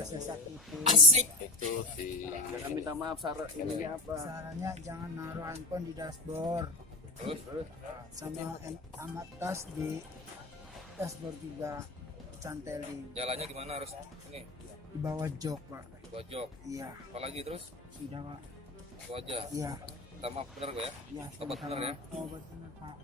udah saya sakitin. Asik itu sih. Jangan minta maaf, ini apa? Sarannya jangan naruh handphone di dashboard. Terus Sama tas di dashboard juga cantelin. jalannya gimana harus ini Di bawah jok, Pak. bojok. Iya, Apalagi terus sudah, Pak. itu aja. Iya, Minta maaf bener gue ya. iya. Tobat bener ya. Tobat bener, Pak.